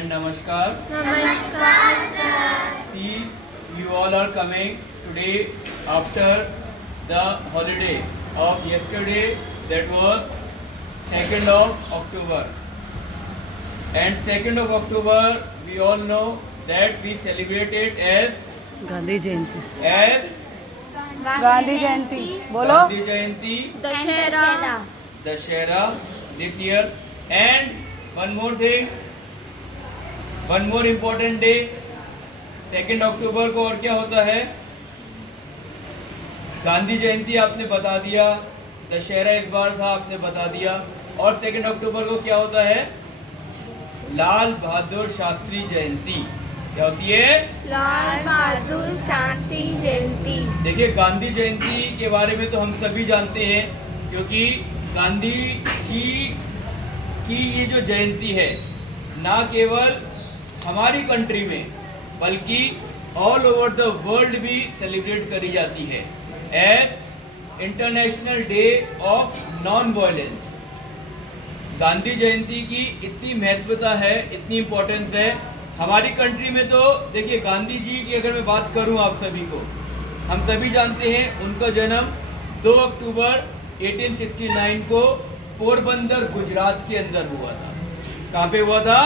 and namaskar. Namaskar, sir. See, you all are coming today after the holiday of yesterday, that was 2nd of October. And 2nd of October, we all know that we celebrate it as Gandhi जयंती गांधी जयंती बोलो Gandhi Jayanti, Dussehra Dashera this year. And one more thing, one more important day, 2nd अक्टूबर को और क्या होता है? गांधी जयंती आपने बता दिया, दशहरा इस बार था आपने बता दिया, और 2nd अक्टूबर को क्या होता है? लाल बहादुर शास्त्री जयंती। क्या होती है? लाल बहादुर शास्त्री जयंती। देखिए, गांधी जयंती के बारे में तो हम सभी जानते हैं, क्योंकि गांधी जी की ये जो जयंती है ना केवल हमारी कंट्री में बल्कि ऑल ओवर द वर्ल्ड भी सेलिब्रेट करी जाती है as international day of non violence. Gandhi Jayanti की इतनी महत्वता है, इतनी इम्पोर्टेंस है हमारी कंट्री में। तो देखिए, गांधी जी की अगर मैं बात करूं आप सभी को, हम सभी जानते हैं उनका जन्म 2 अक्टूबर 1869 को पोरबंदर गुजरात के अंदर हुआ था। कहाँ पे हुआ था?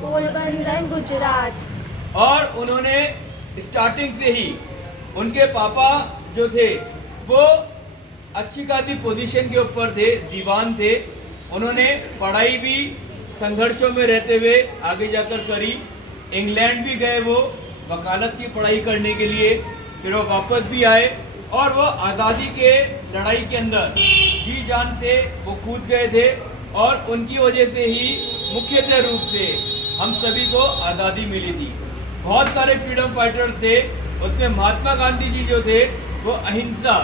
पोरबंदर गुजरात। और उन्होंने स्टार्टिंग से ही, उनके पापा जो थे वो अच्छी खासी पोजीशन के ऊपर थे, दीवान थे। उन्होंने पढ़ाई भी संघर्षों में रहते हुए आगे जाकर करी। इंग्लैंड भी गए वो वकालत की पढ़ाई करने के लिए, फिर वो वापस भी आए और वो आज़ादी के लड़ाई के अंदर जी जान से वो कूद गए थे। और उनकी वजह से ही मुख्यतः रूप से हम सभी को आज़ादी मिली थी। बहुत सारे फ्रीडम फाइटर्स थे, उसमें महात्मा गांधी जी जो थे वो अहिंसा,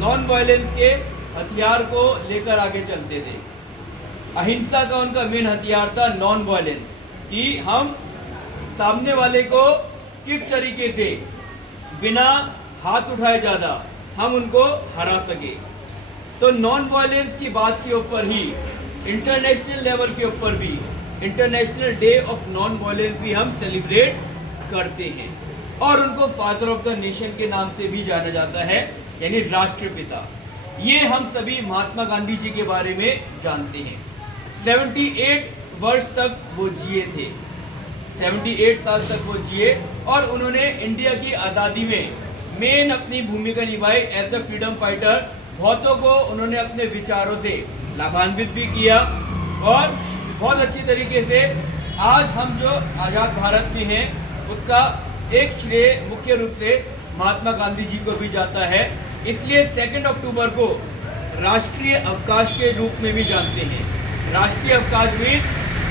नॉन वायलेंस के हथियार को लेकर आगे चलते थे। अहिंसा का उनका मेन हथियार था नॉन वायलेंस, कि हम सामने वाले को किस तरीके से बिना हाथ उठाए ज़्यादा हम उनको हरा सके। तो नॉन वायलेंस की बात के ऊपर ही इंटरनेशनल लेवल के ऊपर भी international day of non violence भी हम सेलिब्रेट करते हैं। और उनको फादर ऑफ द नेशन के नाम से भी जाना जाता है, यानी राष्ट्रपिता। ये हम सभी महात्मा गांधी जी के बारे में जानते हैं। 78 वर्ष तक वो जिए थे, 78 साल तक वो जिए, और उन्होंने इंडिया की आज़ादी में मेन अपनी भूमिका निभाई एज द फ्रीडम फाइटर। बहुतों को उन्होंने अपने विचारों से लाभान्वित भी किया, और बहुत अच्छी तरीके से आज हम जो आज़ाद भारत में हैं उसका एक श्रेय मुख्य रूप से महात्मा गांधी जी को भी जाता है। इसलिए 2 अक्टूबर को राष्ट्रीय अवकाश के रूप में भी जानते हैं। राष्ट्रीय अवकाश में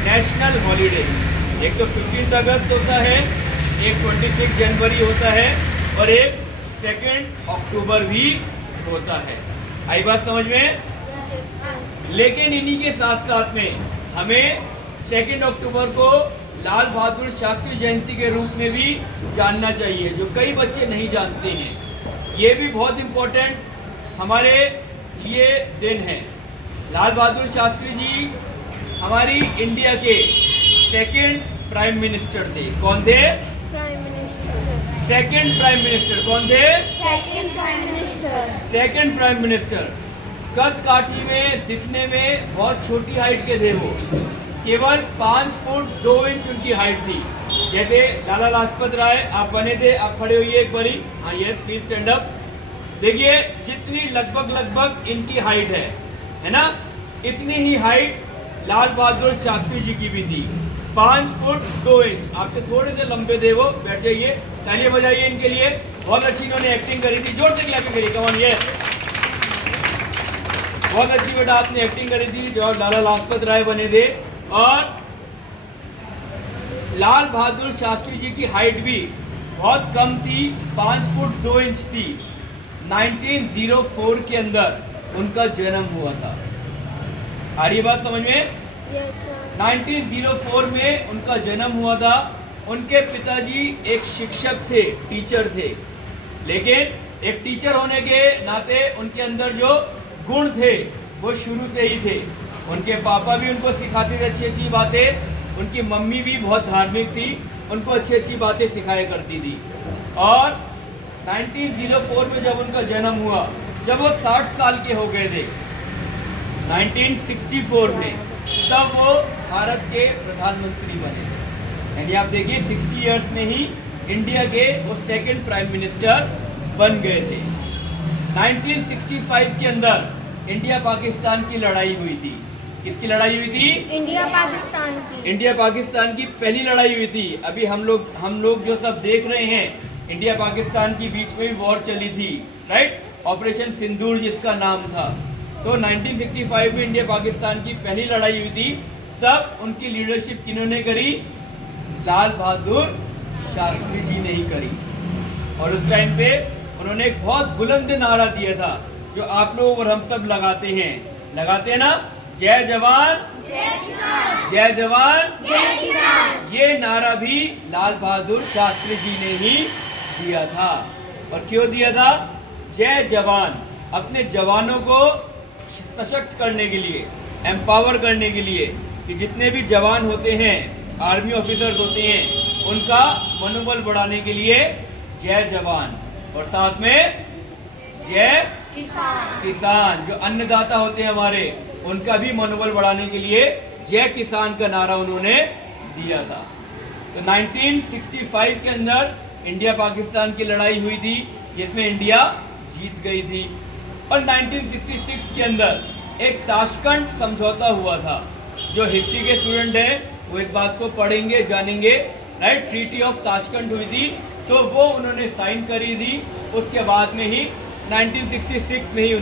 नेशनल हॉलीडे, एक तो 15 अगस्त होता है, एक 26 जनवरी होता है, और एक 2 अक्टूबर भी होता है। आई बात समझ में? लेकिन इन्हीं के साथ साथ में हमें 2 अक्टूबर को लाल बहादुर शास्त्री जयंती के रूप में भी जानना चाहिए, जो कई बच्चे नहीं जानते हैं। ये भी बहुत इम्पोर्टेंट हमारे लिए दिन है। लाल बहादुर शास्त्री जी हमारी इंडिया के 2nd प्राइम मिनिस्टर थे। कौन थे? Prime minister. 2nd prime minister कौन थे? Second prime minister. 2nd prime minister. कद काठी में, दिखने में बहुत छोटी हाइट के थे वो, केवल 5 फुट 2 इंच उनकी हाइट थी। जैसे लाला लाजपत राय आप बने थे, आप खड़े होइए एक बारी, हाँ ये प्लीज स्टैंड अप। देखिए जितनी लगभग इनकी हाइट है ना, इतनी ही हाइट लाल बहादुर शास्त्री जी की भी थी, 5 फुट 2 इंच। आपसे थोड़े से लंबे थे वो। बैठ जाइए, तालियां बजाइए इनके लिए। बहुत अच्छी इन्होंने एक्टिंग करी थी, जोर से क्लैपिंग करिए, कम ऑन, ये बहुत अच्छी बेटा आपने एक्टिंग करी थी जो लाला लाजपत राय बने थे। और लाल बहादुर शास्त्री जी की हाइट भी बहुत कम थी, 5 फुट 2 इंच थी। 1904 के अंदर उनका जन्म हुआ था। आ रही बात समझ में? Yes sir. 1904 में उनका जन्म हुआ था। उनके पिताजी एक शिक्षक थे, टीचर थे, लेकिन एक टीचर होने के नाते उनके अंदर जो गुण थे वो शुरू से ही थे। उनके पापा भी उनको सिखाते थे अच्छी अच्छी बातें, उनकी मम्मी भी बहुत धार्मिक थी, उनको अच्छी अच्छी बातें सिखाया करती थी। और 1904 में जब उनका जन्म हुआ, जब वो 60 साल के हो गए थे 1964 में, तब वो भारत के प्रधानमंत्री बने। यानी आप देखिए 60 इयर्स में ही इंडिया के वो सेकंड प्राइम मिनिस्टर बन गए थे। 1965 के अंदर इंडिया पाकिस्तान की लड़ाई हुई थी। किसकी लड़ाई हुई थी? इंडिया पाकिस्तान की। इंडिया पाकिस्तान की पहली लड़ाई हुई थी। अभी हम लोग जो सब देख रहे हैं, इंडिया पाकिस्तान की बीच में भी वॉर चली थी, राइट, ऑपरेशन सिंदूर जिसका नाम था। तो 1965 में इंडिया पाकिस्तान की पहली लड़ाई हुई थी। तब उनकी लीडरशिप किन्होंने करी? लाल बहादुर शास्त्री जी ने ही करी। और उस टाइम पे उन्होंने एक बहुत बुलंद नारा दिया था, जो आप लोग और हम सब लगाते हैं ना, जय जवान जय किसान। जय जवान जय किसान। ये नारा भी लाल बहादुर शास्त्री जी ने ही दिया था। और क्यों दिया था? जय जवान, अपने जवानों को सशक्त करने के लिए, एम्पावर करने के लिए, कि जितने भी जवान होते हैं, आर्मी ऑफिसर्स होते हैं, उनका मनोबल बढ़ाने के लिए जय जवान, और साथ में जय किसान। किसान, जो अन्नदाता होते हैं हमारे, उनका भी मनोबल बढ़ाने के लिए जय किसान का नारा उन्होंने दिया था। तो 1965 के अंदर इंडिया पाकिस्तान की लड़ाई हुई थी, जिसमें इंडिया जीत गई थी। और 1966 के अंदर एक ताशकंद समझौता हुआ था। जो हिस्ट्री के स्टूडेंट हैं वो इस बात को पढ़ेंगे, जानेंगे, राइट। ट्रीटी ऑफ ताशकंद हुई थी, तो वो उन्होंने साइन करी थी। उसके बाद में ही 1966 में ही